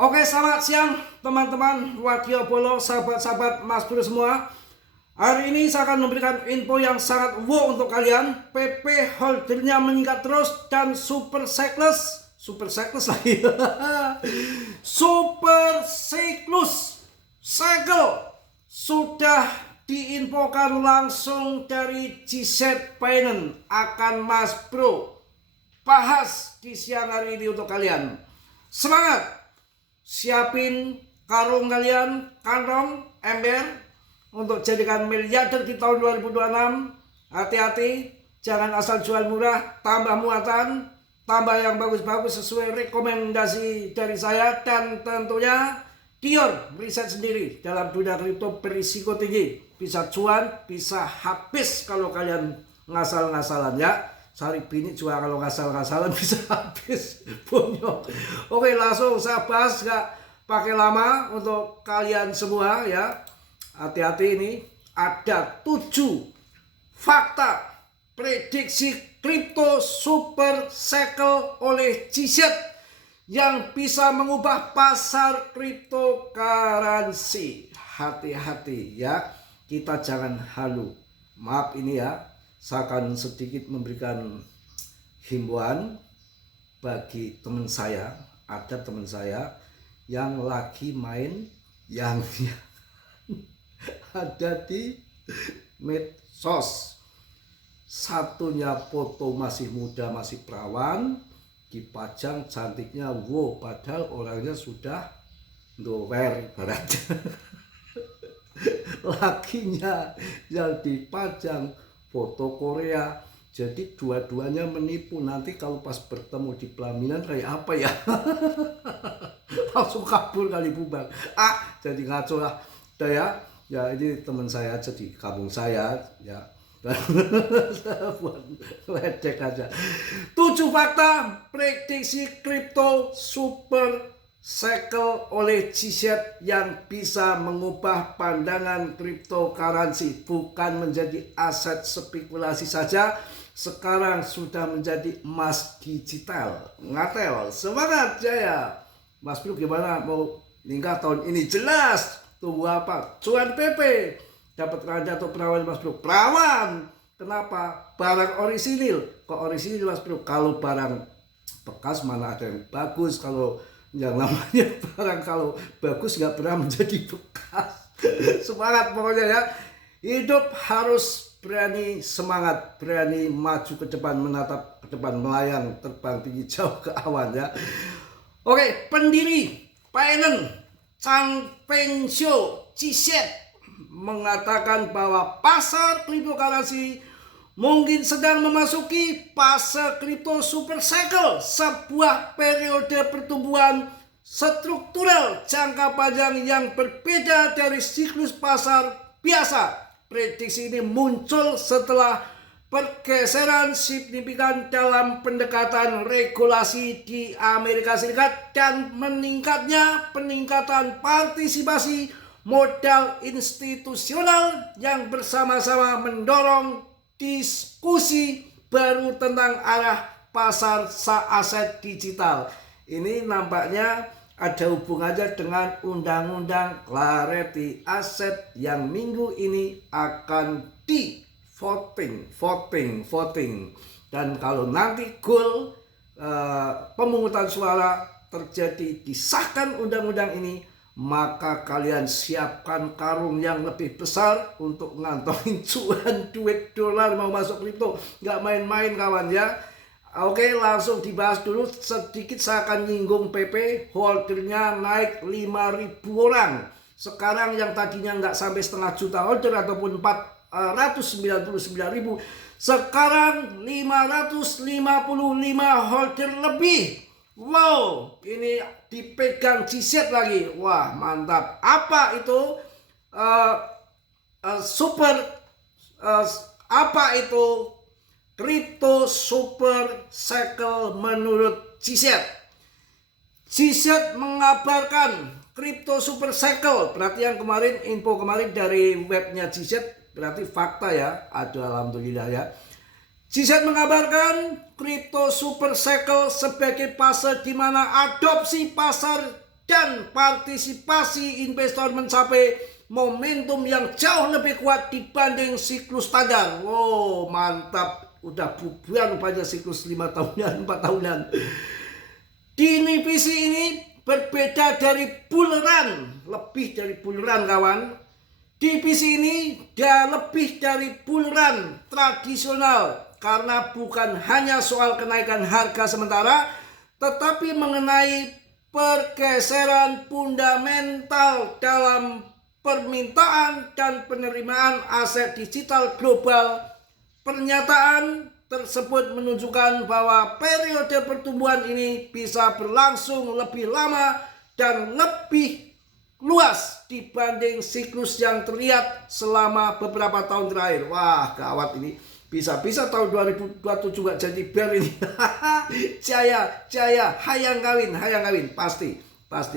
Oke, selamat siang teman-teman Wadio Polo, sahabat-sahabat Mas Bro semua. Hari ini saya akan memberikan info yang sangat wow untuk kalian. PP holdernya meningkat terus dan super cyclus lagi. Super cyclus cycle sudah diinfokan langsung dari GZ Finance akan Mas Bro bahas di siang hari ini untuk kalian. Semangat! Siapin karung kalian, kantong, ember untuk jadikan miliarder di tahun 2026. Hati-hati, jangan asal jual murah, tambah muatan, tambah yang bagus-bagus sesuai rekomendasi dari saya. Dan tentunya Dior riset sendiri dalam dunia kripto berisiko tinggi. Bisa cuan, bisa habis kalau kalian ngasal-ngasalan ya. Cari bini juga kalau ngasal-ngasalan bisa habis bonyok. Oke, langsung saya bahas, gak pakai lama untuk kalian semua ya. Hati-hati, ini ada 7 fakta prediksi kripto super cycle oleh GZ yang bisa mengubah pasar cryptocurrency. Hati-hati ya, kita jangan halu. Maaf ini ya, saya akan sedikit memberikan himbauan bagi teman saya. Ada teman saya yang lagi main yang ada di medsos. Satunya foto masih muda, masih perawan, dipajang cantiknya, wow, padahal orangnya sudah dower ibaratnya. Lakinya yang dipajang foto Korea. Jadi dua-duanya menipu. Nanti kalau pas bertemu di pelaminan kayak apa ya? Langsung kabur kali bubar. Jadi ngaco lah. Udah ya. Ya ini teman saya aja di kampung saya ya. Buat ledek aja. 7 fakta prediksi kripto super cycle oleh GZ yang bisa mengubah pandangan cryptocurrency. Bukan menjadi aset spekulasi saja, sekarang sudah menjadi emas digital. Ngatel, semangat jaya. Mas Bro gimana mau nikah tahun ini? Jelas. Tunggu apa? Cuan PP. Dapat raja atau perawan Mas Bro? Perawan. Kenapa? Barang orisinil. Kok orisinil Mas Bro? Kalau barang bekas mana ada yang bagus. Kalau yang namanya barang kalau bagus nggak pernah menjadi bekas. Semangat pokoknya ya. Hidup harus berani semangat, berani maju ke depan, menatap ke depan, melayang terbang tinggi jauh ke awan ya. Oke, pendiri Binance Chang Peng Xiu GZ mengatakan bahwa pasar cryptocurrency mungkin sedang memasuki fase kripto super cycle, sebuah periode pertumbuhan struktural jangka panjang yang berbeda dari siklus pasar biasa. Prediksi ini muncul setelah pergeseran signifikan dalam pendekatan regulasi di Amerika Serikat dan peningkatan partisipasi modal institusional yang bersama-sama mendorong diskusi baru tentang arah pasar aset digital. Ini nampaknya ada hubungannya dengan undang-undang Clarity Aset yang minggu ini akan di voting. Dan kalau nanti goal pemungutan suara terjadi, disahkan undang-undang ini, maka kalian siapkan karung yang lebih besar untuk ngantongin cuan duit dolar mau masuk kripto. Nggak main-main kawan ya. Oke, langsung dibahas dulu sedikit. Saya akan nyinggung PP. Holdernya naik 5.000 orang. Sekarang yang tadinya nggak sampai setengah juta holder ataupun 499.000, sekarang 555 holder lebih. Wow, ini dipegang GZ lagi. Wah, mantap. Apa itu apa itu crypto super cycle menurut GZ? GZ mengabarkan crypto super cycle. Berarti yang kemarin, info kemarin dari webnya GZ, berarti fakta ya. Aduh, alhamdulillah ya. GZ mengabarkan crypto super cycle sebagai fase di mana adopsi pasar dan partisipasi investor mencapai momentum yang jauh lebih kuat dibanding siklus standar. Wow, mantap. Udah bubuan rupanya siklus 5 tahunan, 4 tahunan. Di divisi ini berbeda dari bull run, lebih dari bull run kawan. Divisi ini dia lebih dari bull run tradisional karena bukan hanya soal kenaikan harga sementara, tetapi mengenai pergeseran fundamental dalam permintaan dan penerimaan aset digital global. Pernyataan tersebut menunjukkan bahwa periode pertumbuhan ini bisa berlangsung lebih lama dan lebih luas dibanding siklus yang terlihat selama beberapa tahun terakhir. Wah, gawat ini. Bisa-bisa tahun 2027 gak jadi bear ini. Jaya, hayang kawin. Pasti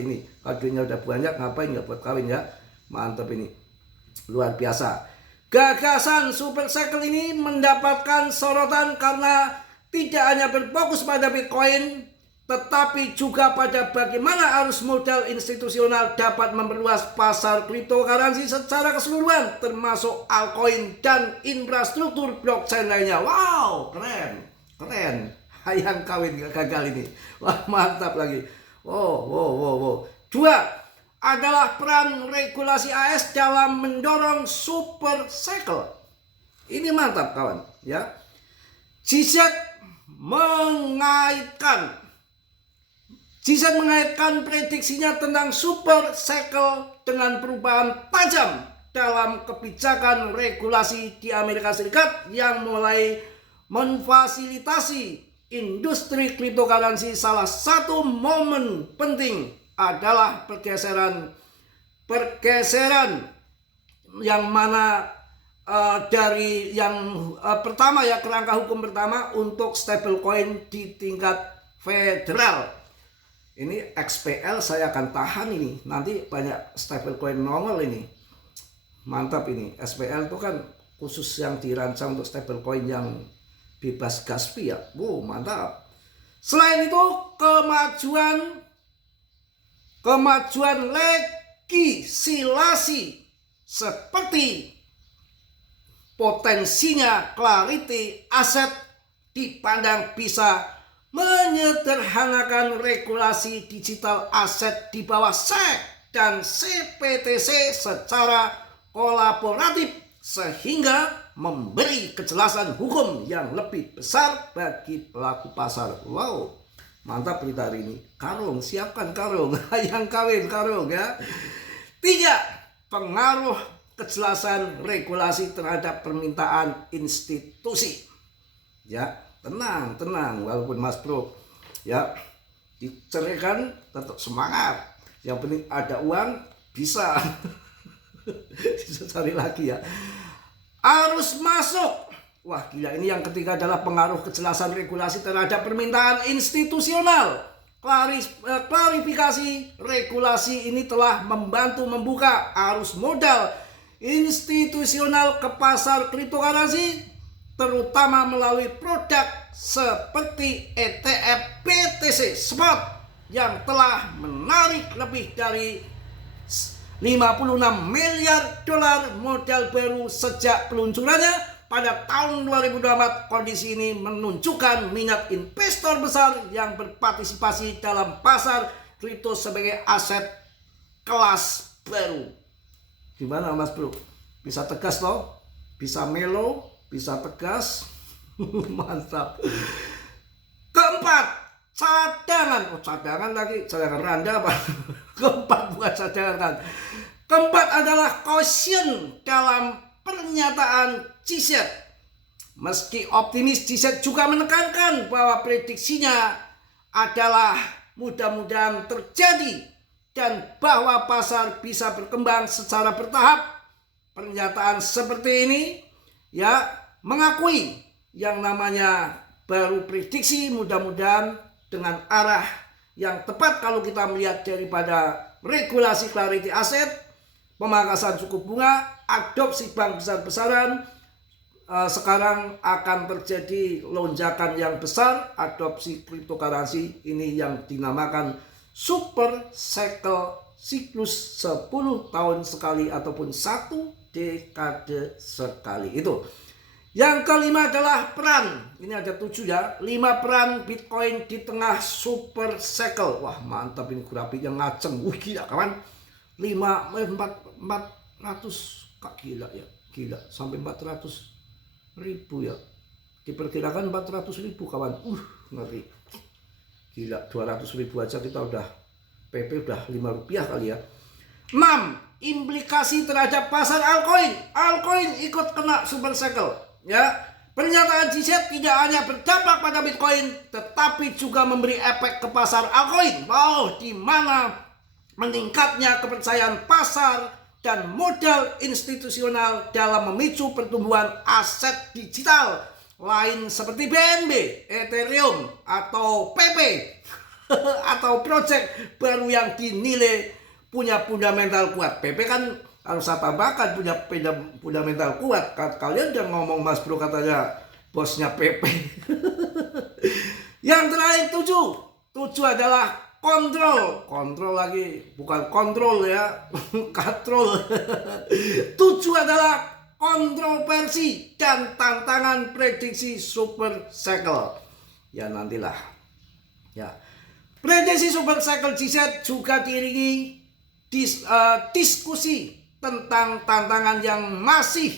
ini. Kalau duitnya udah banyak, ngapain gak buat kawin ya. Mantap ini. Luar biasa. Gagasan super cycle ini mendapatkan sorotan karena tidak hanya berfokus pada Bitcoin, tetapi juga pada bagaimana arus modal institusional dapat memperluas pasar cryptocurrency secara keseluruhan, termasuk altcoin dan infrastruktur blockchain lainnya. Wow, keren. Hayang kawin gagal ini. Wah, mantap lagi. Wow. 2 adalah peran regulasi AS dalam mendorong super cycle. Ini mantap kawan, ya. GZ mengaitkan prediksinya tentang super cycle dengan perubahan tajam dalam kebijakan regulasi di Amerika Serikat yang mulai memfasilitasi industri cryptocurrency. Salah satu momen penting adalah pergeseran yang mana dari yang pertama ya, kerangka hukum pertama untuk stablecoin di tingkat federal. Ini XPL saya akan tahan ini, nanti banyak stablecoin nongol ini. Mantap ini. SPL itu kan khusus yang dirancang untuk stablecoin yang bebas gas fee ya. Wow, mantap. Selain itu kemajuan legislasi seperti potensinya Clarity Aset dipandang bisa menyederhanakan regulasi digital aset di bawah SEC dan CPTC secara kolaboratif sehingga memberi kejelasan hukum yang lebih besar bagi pelaku pasar. Wow, mantap berita hari ini. Karung, siapkan karung. Hayang kawin karung ya. 3. Pengaruh kejelasan regulasi terhadap permintaan institusi. Ya, tenang. Walaupun Mas Bro ya diceraikan tetap semangat. Yang penting ada uang bisa. Bisa cari lagi ya. Arus masuk. Wah gila, ini yang ketiga adalah pengaruh kejelasan regulasi terhadap permintaan institusional. Klarifikasi regulasi ini telah membantu membuka arus modal institusional ke pasar cryptocurrency, terutama melalui produk seperti ETF BTC Spot yang telah menarik lebih dari 56 miliar dolar modal baru sejak peluncurannya pada tahun 2024. Kondisi ini menunjukkan minat investor besar yang berpartisipasi dalam pasar kripto sebagai aset kelas baru. Gimana Mas Bro? Bisa tegas loh? Bisa melo? Bisa tegas? Mantap. Keempat, cadangan. Cadangan lagi, cadangan randa apa? Keempat bukan cadangan kan. Keempat adalah caution dalam pernyataan GZ. Meski optimis, GZ juga menekankan bahwa prediksinya adalah mudah-mudahan terjadi dan bahwa pasar bisa berkembang secara bertahap. Pernyataan seperti ini ya mengakui yang namanya baru prediksi, mudah-mudahan dengan arah yang tepat kalau kita melihat daripada regulasi Clarity Aset, pemangkasan suku bunga, adopsi bank besar-besaran. Sekarang akan terjadi lonjakan yang besar adopsi cryptocurrency ini yang dinamakan super cycle siklus 10 tahun sekali ataupun 1 dekade sekali. Itu. Yang kelima adalah peran. Ini ada 7 ya. 5 peran Bitcoin di tengah super cycle. Wah, mantap ini grafiknya ngaceng. Wih, gila kawan. 400 kak, gila ya. Gila sampai 400.000 ya. Diperkirakan 400.000 kawan. Ngeri. Gila, 200.000 aja kita udah PP udah Rp5 kali ya. 6. Implikasi terhadap pasar altcoin. Altcoin ikut kena super cycle. Ya, pernyataan GZ tidak hanya berdampak pada Bitcoin, tetapi juga memberi efek ke pasar altcoin. Wow, di mana meningkatnya kepercayaan pasar dan modal institusional dalam memicu pertumbuhan aset digital lain seperti BNB, Ethereum, atau PP atau project baru yang dinilai punya fundamental kuat. PP kan harus saya tambahkan punya fundamental kuat. Kalian jangan ngomong Mas Bro katanya bosnya PP. Yang terakhir 7 adalah kontrol lagi, bukan kontrol ya. Katrol. 7 adalah kontroversi dan tantangan prediksi super cycle. Ya nantilah. Ya. Prediksi super cycle GZ juga diiringi diskusi tentang tantangan yang masih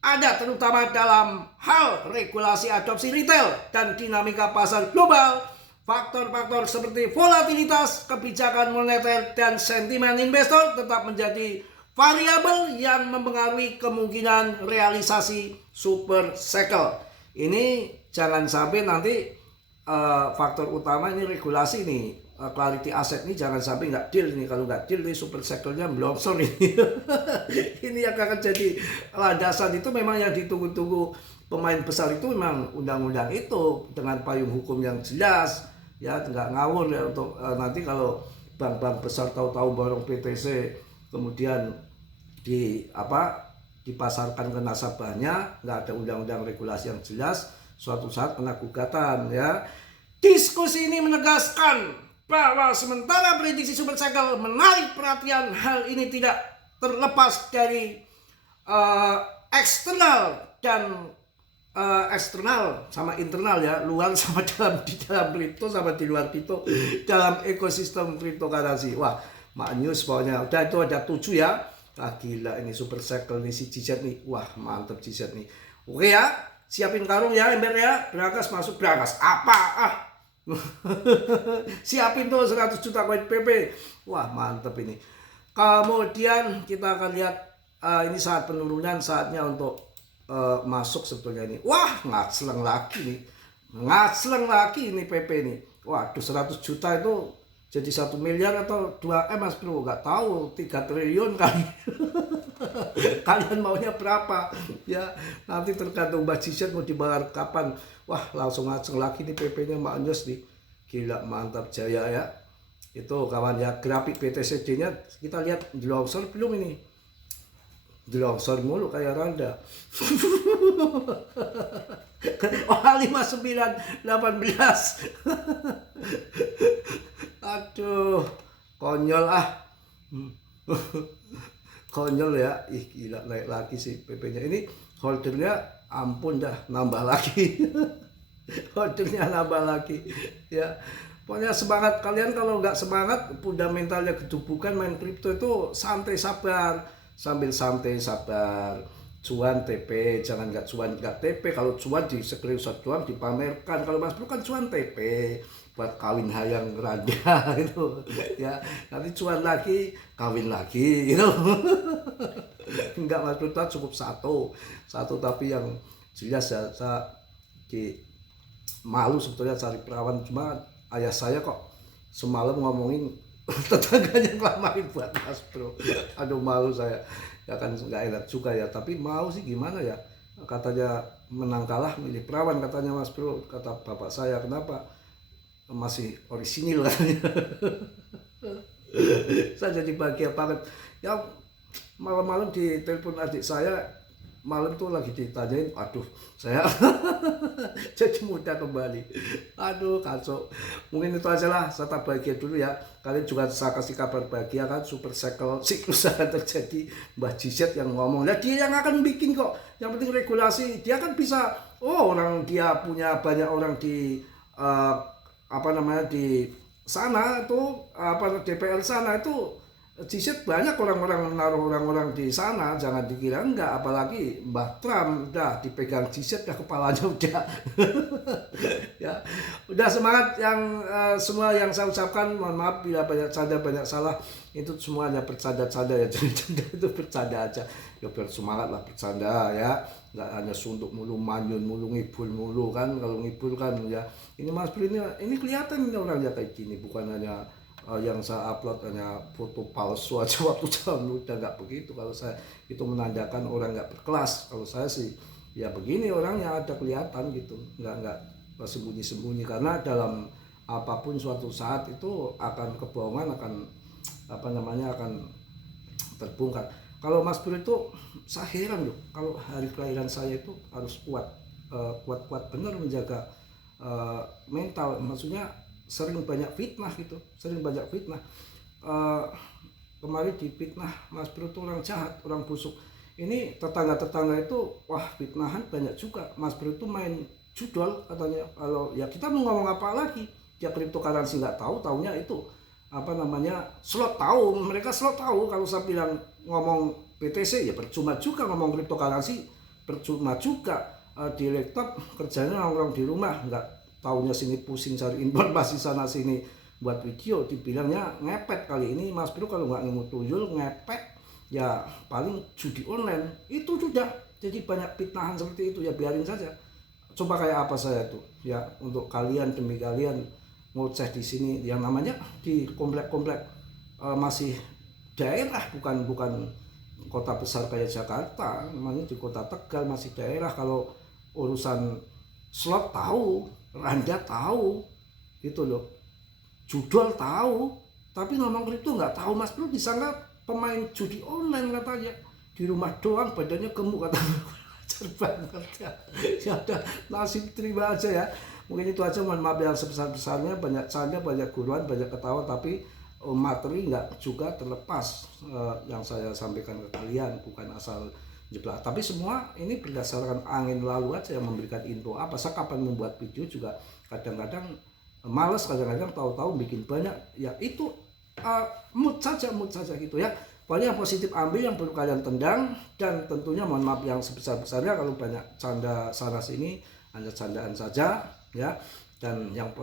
ada, terutama dalam hal regulasi adopsi retail dan dinamika pasar global. Faktor-faktor seperti volatilitas, kebijakan moneter, dan sentimen investor tetap menjadi variabel yang mempengaruhi kemungkinan realisasi super cycle. Ini jangan sampai nanti faktor utama ini regulasi nih. Clarity aset ini jangan sampai nggak deal nih. Kalau nggak deal nih super cycle-nya blongsor ini. Ini yang akan jadi landasan. Itu memang yang ditunggu-tunggu pemain besar itu memang undang-undang itu dengan payung hukum yang jelas ya, nggak ngawur ya. Untuk nanti kalau bank-bank besar tahu-tahu borong PTC kemudian dipasarkan ke nasabahnya, nggak ada undang-undang regulasi yang jelas, suatu saat kena gugatan ya. Diskusi ini menegaskan bahwa sementara prediksi super cycle menarik perhatian, hal ini tidak terlepas dari eksternal dan eksternal sama internal ya, luar sama di dalam kripto sama di luar kripto, dalam ekosistem cryptocurrency. Wah, maknyus pokoknya. Udah itu ada 7 ya. Gila ini super cycle nih si GZ nih. Wah, mantap GZ nih. Oke ya, siapin karung ya ember ya. Bragas masuk Bragas. Apa? Siapin tuh 100 juta koin PP. Wah, mantap ini. Kemudian kita akan lihat ini saat penurunan, saatnya untuk masuk sebetulnya ini. Wah, ngacleng lagi ini PP ini. Waduh, 100 juta itu jadi 1 miliar atau 2 Mas Bro, nggak tahu, 3 triliun kali. Kalian maunya berapa ya, nanti tergantung Mbak Jizet mau dibayar kapan. Wah, langsung ngaceng lagi nih PP-nya Mak Nyos nih. Gila, mantap jaya ya. Itu kawan ya, grafik BTCD-nya kita lihat longsor belum ini? Longsor mulu kayak Randa. Oh, 5918. Aduh, konyol konyol ya. Ih, gila, naik lagi sih PP-nya. Ini holdernya ampun dah, nambah lagi. Holdernya nambah lagi ya. Pokoknya semangat kalian. Kalau nggak semangat, fundamentalnya kedubukan main kripto itu santai sabar, sambil santai sabar. Cuan TP, jangan nggak cuan nggak TP. Kalau cuan di screenshot doang dipamerkan. Kalau Mas Bro kan cuan TP buat kawin hayang Randa itu ya. Nanti cuan lagi, kawin lagi gitu. Enggak, Mas Bro, cukup satu tapi yang jelas ya. Saya malu sebetulnya cari perawan, cuma ayah saya kok semalam ngomongin tetangganya ngelamarin buat Mas Bro. Aduh, malu saya ya, kan nggak enak juga ya, tapi mau sih gimana ya. Katanya menang kalah milih perawan katanya Mas Bro, kata bapak saya. Kenapa? Masih orisinil katanya. Saya jadi bahagia banget ya. Malam-malam di telepon adik saya malam tuh lagi ditanyain, aduh saya jadi muda kembali. Aduh kacau. Mungkin itu aja lah, serta bahagia dulu ya. Kalian juga saya kasih kabar bahagia kan, super cycle siklus akan terjadi. Mbah Jizet yang ngomong, nah dia yang akan bikin kok. Yang penting regulasi, dia kan bisa, oh orang dia punya banyak orang di apa namanya di sana tuh apa DPR sana itu Jizet banyak orang-orang menaruh orang-orang di sana, jangan dikira enggak, apalagi Mbah Trump udah dipegang Jizet dah kepalanya udah. Ya, udah semangat yang semua yang saya ucapkan, mohon maaf bila banyak canda banyak salah, itu semuanya bercanda-canda ya, canda itu bercanda aja. Ya biar semangat lah bercanda ya, nggak hanya suntuk mulu, manyun mulu, ngibul mulu kan, kalau ngibul kan ya. Ini Mas Bro ini kelihatan ini orangnya kayak gini, bukan hanya yang saya upload hanya foto palsu aja waktu zaman muda, nggak begitu. Kalau saya itu menandakan orang nggak berkelas. Kalau saya sih ya begini orangnya, ada kelihatan gitu, nggak sembunyi-sembunyi, karena dalam apapun suatu saat itu akan kebohongan akan apa namanya akan terbongkar. Kalau Mas Bro itu saya heran loh, kalau hari kelahiran saya itu harus kuat benar menjaga mental, maksudnya sering banyak fitnah gitu, sering banyak fitnah. Kemarin difitnah Mas Bro itu orang jahat, orang busuk. Ini tetangga-tetangga itu wah fitnahan banyak juga. Mas Bro itu main judol katanya. Kalau ya kita mau ngomong apa lagi, dia cryptocurrency nggak tahu, taunya itu apa namanya slot tahu, mereka slot tahu. Kalau saya bilang ngomong BTC ya percuma juga, ngomong cryptocurrency percuma juga. Di laptop kerjanya orang di rumah, nggak taunya sini pusing cari informasi sana sini buat video, dibilangnya ngepet. Kali ini Mas Bro kalau nggak nemu tuyul ngepet ya paling judi online, itu sudah jadi banyak fitnahan seperti itu. Ya biarin saja, coba kayak apa saya tuh ya, untuk kalian demi kalian ngoceh di sini yang namanya di komplek-komplek masih daerah, bukan kota besar kayak Jakarta, namanya di kota Tegal masih daerah. Kalau urusan slot tahu, Anda tahu gitu loh, judol tahu, tapi ngomong kripto nggak tahu. Mas Bro disangka pemain judi online katanya, di rumah doang badannya gemuk katanya. Wajar banget ya. Ya udah, nasib terima aja ya. Mungkin itu aja, mohon maaf yang sebesar-besarnya, banyak canda, banyak guruan, banyak ketawa, tapi materi nggak juga terlepas yang saya sampaikan ke kalian, bukan asal jeblak. Tapi semua ini berdasarkan angin lalu aja yang memberikan info. Apa saya kapan membuat video juga kadang-kadang males, kadang-kadang tahu-tahu bikin banyak. Ya itu mood saja gitu ya. Pokoknya yang positif ambil, yang perlu kalian tendang, dan tentunya mohon maaf yang sebesar-besarnya kalau banyak canda sana sini, hanya candaan saja ya. Dan yang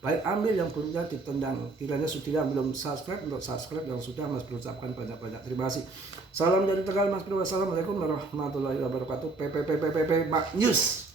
baik ambil, yang buruknya ditendang. Kiranya sudah belum subscribe, untuk subscribe, yang sudah Mas Bro ucapkan banyak-banyak terima kasih. Salam dari Tegal Mas Bro, wassalamualaikum warahmatullahi wabarakatuh. PPPPPP News.